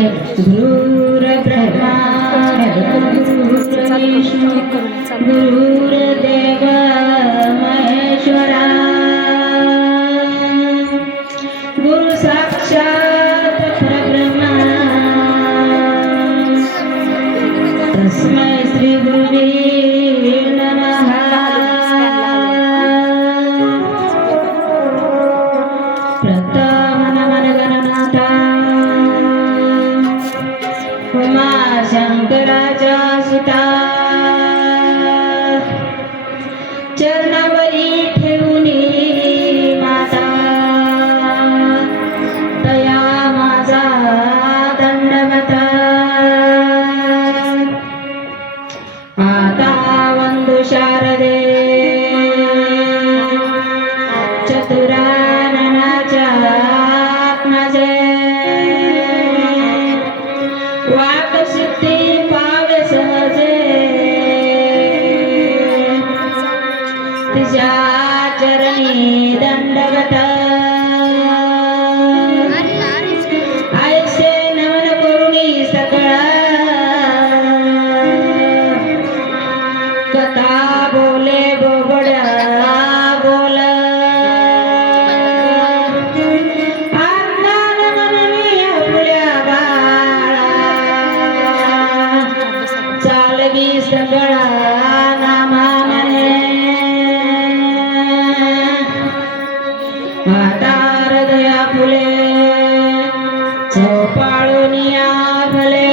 गुरुर प्रभार गुरुर जा चरणीदा ચોપાડુનિયા ભલે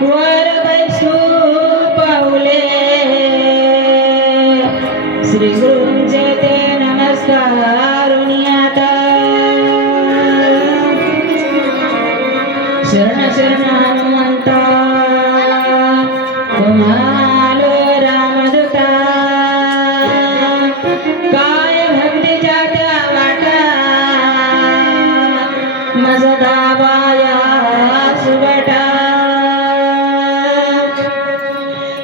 વર વૈસુ પાઉલે શ્રી ગુરુજે તે નમસ્કારુનિયા શરણ શરણ सदावाय सुभटा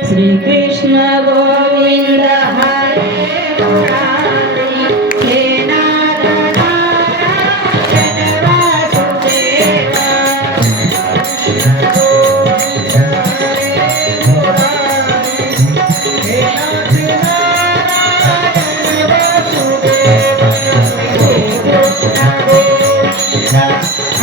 श्रीकृष्ण गोविन्द Yeah.